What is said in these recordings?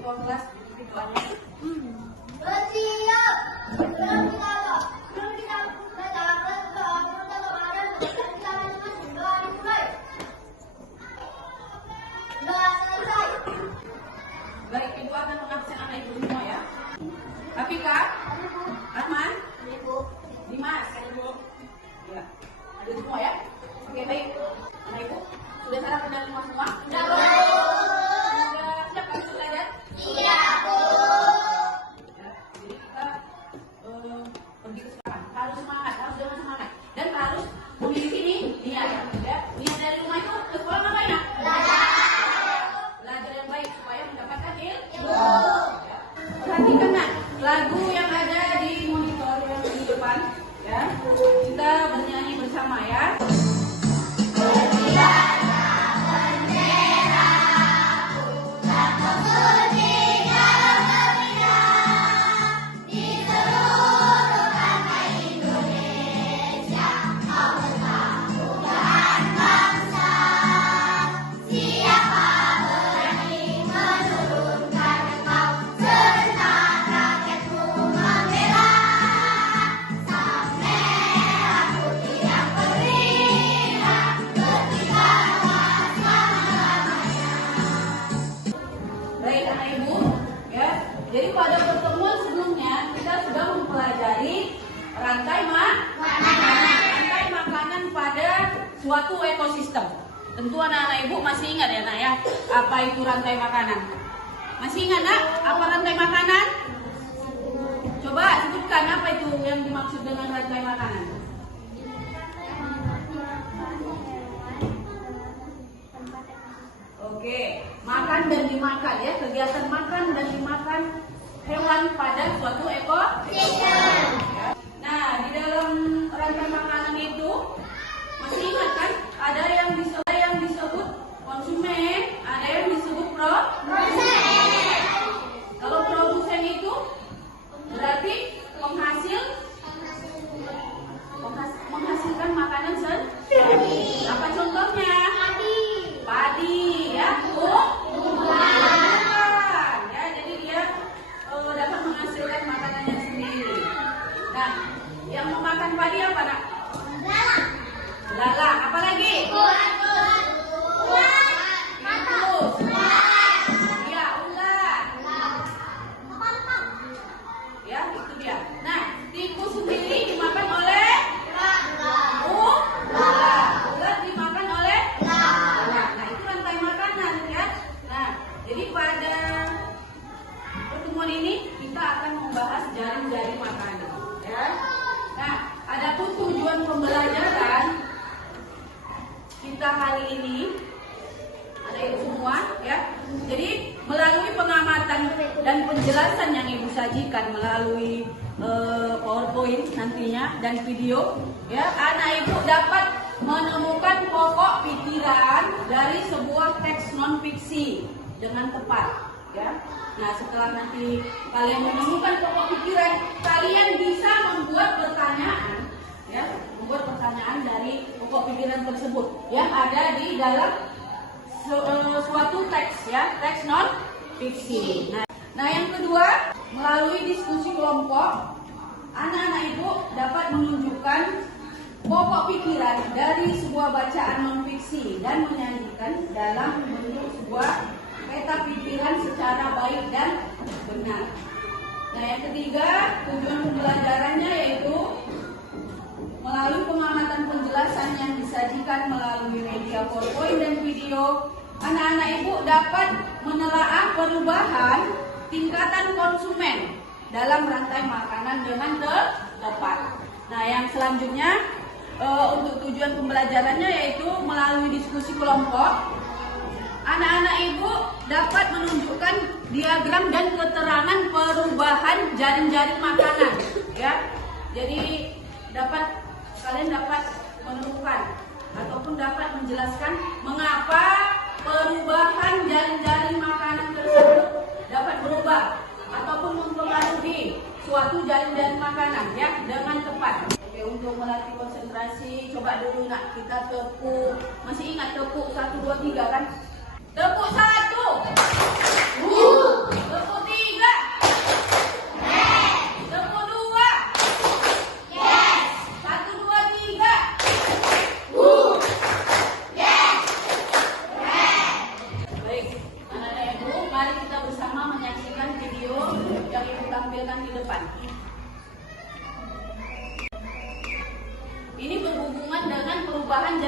ketua kelas ketuanya. Bersiap. Belum kita katakan pertemanan kita sudah dimulai. Sudah selesai. Baik, ibu akan mengabsen anak ibu semua ya. Apika, Arman, Ibu. Dimas, ibu. Ya, ada semua ya. Oke, baik. Anak ibu sudah sarapan dan semua? Sudah. Sudah siap untuk belajar? Iya, Bu. Ya, jadi kita pergi ke sekolah. Harus semangat, harus dengan semangat, dan harus memiliki niat. Ya, niat dari rumah itu ke sekolah ngapain? Belajar yang baik supaya mendapatkan ilmu. Ya. Perhatikan nak, lagu yang ada di monitor yang di depan, ya. Kita bernyanyi bersama ya. Baik anak ibu, ya. Jadi pada pertemuan sebelumnya kita sudah mempelajari rantai makanan pada suatu ekosistem. Tentu anak-anak ibu masih ingat ya nak ya, apa itu rantai makanan? Masih ingat nak, apa rantai makanan? Coba sebutkan apa itu yang dimaksud dengan rantai makanan. Oke, makan dan dimakan ya, kegiatan makan dan dimakan hewan pada suatu ekosistem. Nah, di dalam rantai makanan itu masih ingat kan? Ada yang disebut konsumen, ada yang disebut produsen. Kalau produsen itu berarti menghasilkan makanan sendiri. Apa contohnya? Padi ya, bukan ya, jadi dia dapat menghasilkan makanannya sendiri. Nah, yang memakan padi apa nak? Lalang. Apa lagi? Tikus. Ya, ular. Ya, itu dia. Nah, tikus sendiri dimakan oleh ular. Ular dimakan oleh ular. Nah, itu rantai makanan ya. Nah, jadi pada pertemuan ini kita akan membahas jaring-jaring makanan ya. Nah, adapun tujuan pembelajaran kita kali ini ada ibu semua ya. Jadi melalui pengamatan dan penjelasan yang ibu sajikan melalui PowerPoint nantinya dan video ya, anak ibu dapat menemukan pokok pikiran dari sebuah teks non fiksi dengan tepat ya. Nah, setelah nanti kalian menemukan pokok pikiran, kalian bisa membuat pertanyaan ya, membuat pertanyaan dari pokok pikiran tersebut yang ada di dalam suatu teks ya, teks non fiksi. Nah, yang kedua, melalui diskusi kelompok, anak-anak ibu dapat menunjukkan pokok pikiran dari sebuah bacaan non fiksi dan menyanyikan dalam bentuk sebuah peta pikiran secara baik dan benar. Nah, yang ketiga, tujuan pembelajarannya yaitu melalui pengamatan penjelasan yang disajikan melalui media PowerPoint dan video, anak-anak ibu dapat menelaah perubahan tingkatan konsumen dalam rantai makanan dengan tepat. Nah, yang selanjutnya untuk tujuan pembelajarannya yaitu melalui diskusi kelompok, anak-anak ibu dapat menunjukkan diagram dan keterangan perubahan jaring-jaring makanan ya. Jadi kalian dapat menemukan ataupun dapat menjelaskan mengapa perubahan jaring-jaring makanan tersebut dapat berubah ataupun mempengaruhi suatu jaring-jaring makanan ya dengan tepat. Oke, untuk melatih konsentrasi, coba dulu nak kita tepuk. Masih ingat tepuk 1, 2, 3 kan? Tepuk 1, 2,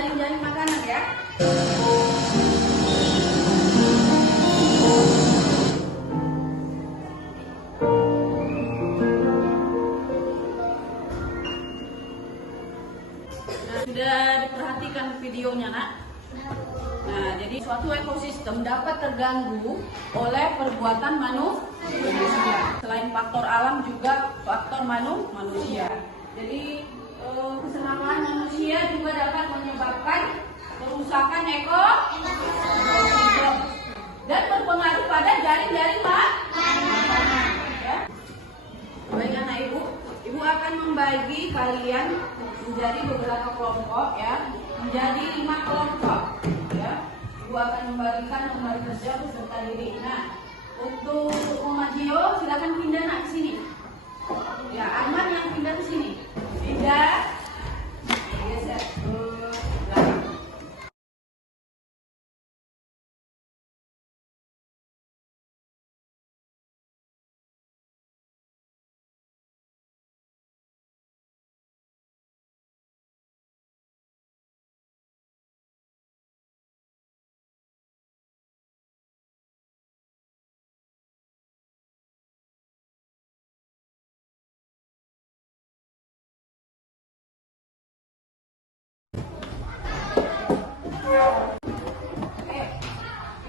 jaring-jaring makanan ya. Nah, sudah diperhatikan videonya, Nak? Nah, jadi suatu ekosistem dapat terganggu oleh perbuatan manusia. Selain faktor alam juga faktor manusia. Jadi kesenangan manusia juga dapat menyebabkan kerusakan ekosistem dan berpengaruh pada jaring-jaring makanan. Ya. Baik anak ibu akan membagi kalian menjadi beberapa kelompok ya, menjadi 5 kelompok ya. Ibu akan membagikan lembar kerja beserta didik. Nah, untuk Mama Gio silakan pindah nak ke sini. Ya, Ahmad yang pindah ke sini. Pindah. Geser. Belakang.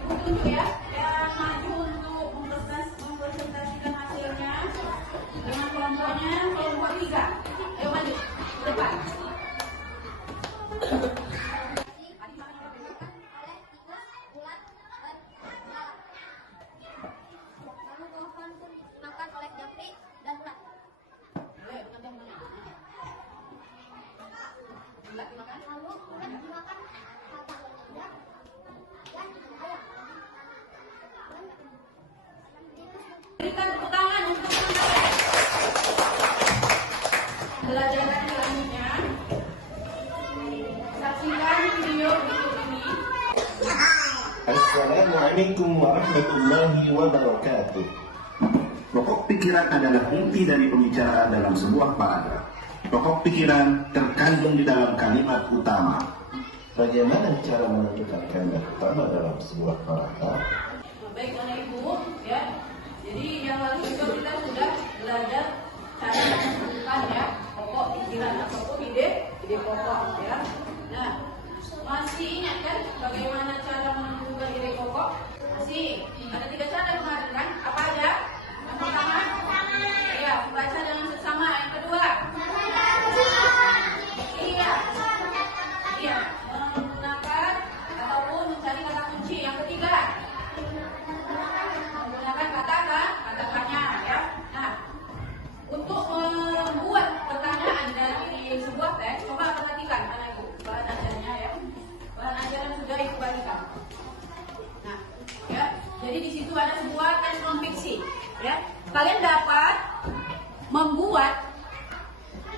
Ibu tunjuk ya, yang maju untuk mempresentasikan hasilnya dengan kelompoknya, kelompok 3. Ayo maju ke depan. Lalu pohon pun dimakan oleh Japri dan ulat. Ayo, nanti yang mana? Ulat dimakan? Lalu ulat dimakan kata ulat dan ayam. Berikan tepuk tangan untuk pelajaran selanjutnya. Saksikan video berikut ini. Assalamualaikum warahmatullahi wabarakatuh. Pokok pikiran adalah inti dari pembicaraan dalam sebuah paragraf. Pokok pikiran terkandung di dalam kalimat utama. Bagaimana cara menentukan kalimat utama dalam sebuah paragraf? Baik anak ibu ya. Jadi yang lalu juga kita sudah belajar cara menentukan ya pokok pikiran ataupun ide pokok ya. Nah, masih ingat kan bagaimana cara menentukan ide pokok? Masih ada 3 cara kemarin kan? Apa aja? Yang pertama, iya, membaca dengan seksama. Yang kedua, iya, menggunakan ataupun mencari kata kunci. Yang ketiga, menggunakan kata tanya ya. Nah, untuk membuat pertanyaan dari sebuah teks, coba perhatikan anak ibu bahan ajarnya ya. Bahan ajaran sudah ibu bagikan. Nah, ya. Jadi di situ ada sebuah teks non fiksi ya. Kalian dapat membuat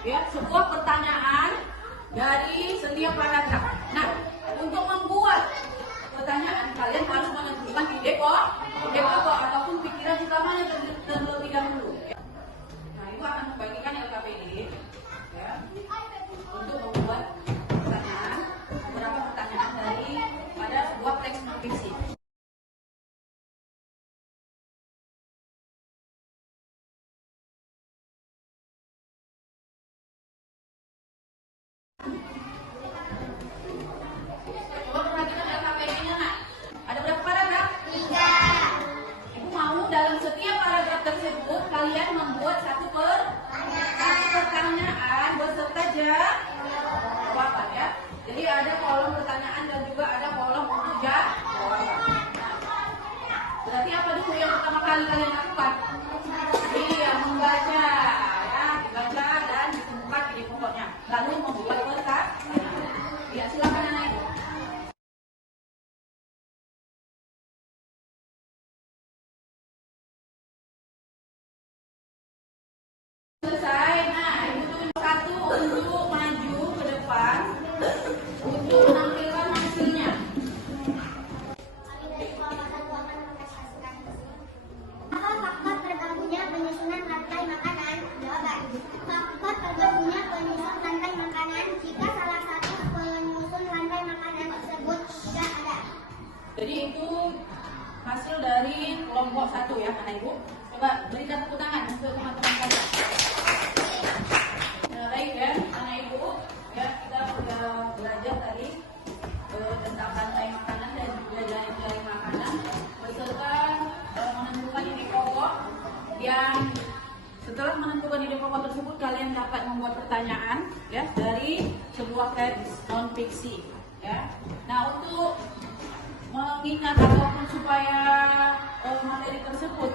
ya sebuah pertanyaan dari setiap paragraf. Nah, untuk membuat pertanyaan kalian harus menentukan ide pokok ataupun pikiran utamanya terlebih dahulu. Ya. Nah, ibu akan membagikan LKPD ya untuk membuat pertanyaan, beberapa pertanyaan dari pada sebuah teks non fiksi. Jadi itu hasil dari kelompok 1 ya anak ibu. Coba berikan tepuk tangan untuk teman-teman kalian. Nah, baik ya anak ibu, ya kita sudah belajar tadi tentang rantai makanan dan juga jari-jari makanan beserta menentukan ide pokok. Yang setelah menentukan ide pokok tersebut kalian dapat membuat pertanyaan ya dari sebuah teks non fiksi ya. Nah, untuk mengingat ataupun supaya materi tersebut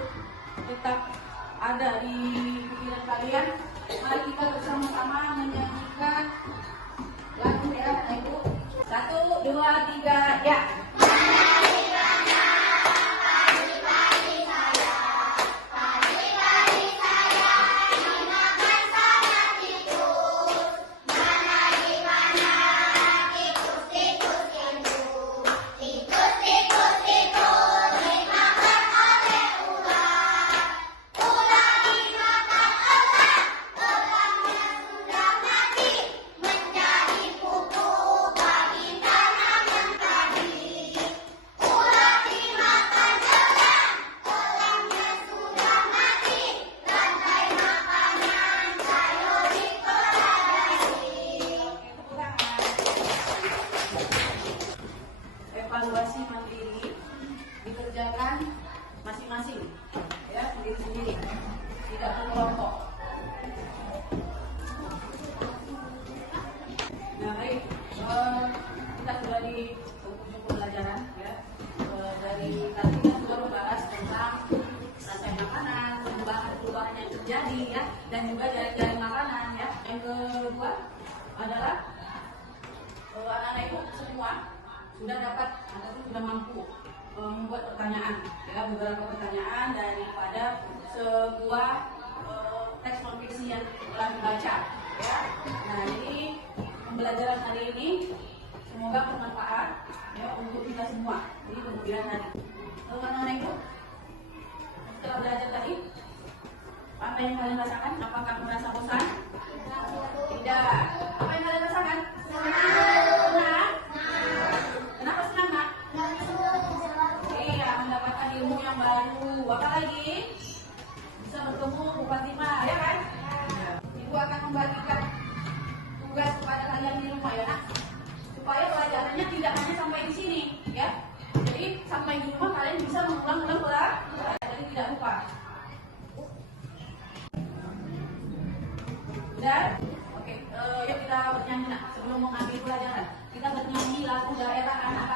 tetap ada di pikiran kalian, mari kita bersama-sama menyanyikan lagu ya ibu. 1, 2, 3 ya. Evaluasi mandiri dikerjakan masing-masing ya, sendiri-sendiri, tidak berkelompok. Nah baik, kita sudah di ujung pembelajaran ya. Dari tadi kita sudah membahas tentang rantai makanan, perubahan-perubahan yang terjadi ya, dan juga jari-jari makanan ya. Yang kedua adalah anak-anak ibu semua sudah dapat ataupun sudah mampu membuat pertanyaan ya, beberapa pertanyaan daripada sebuah teks non fiksi yang telah dibaca ya. Nah, ini pembelajaran hari ini semoga bermanfaat ya untuk kita semua. Jadi kemudian hari anak-anak ibu setelah belajar tadi, apa yang kalian rasakan? Apakah merasa bosan? Tidak. Apa yang kalian rasakan? Senang. Kenapa senang, Nak? Iya, mendapatkan ilmu yang baru. Apa lagi? Bisa bertemu Bu Fatimah, ya kan? Ibu akan membagikan tugas kepada kalian di rumah ya, Nak. Supaya pelajarannya tidak hanya sampai di sini, ya. Jadi sampai di rumah kalian bisa mengulang-ulang pelajaran, jadi tidak lupa. Dan oke, yuk kita bernyanyi, Nak. Sebelum mengambil pelajaran, kita bernyanyi lagu daerah anak.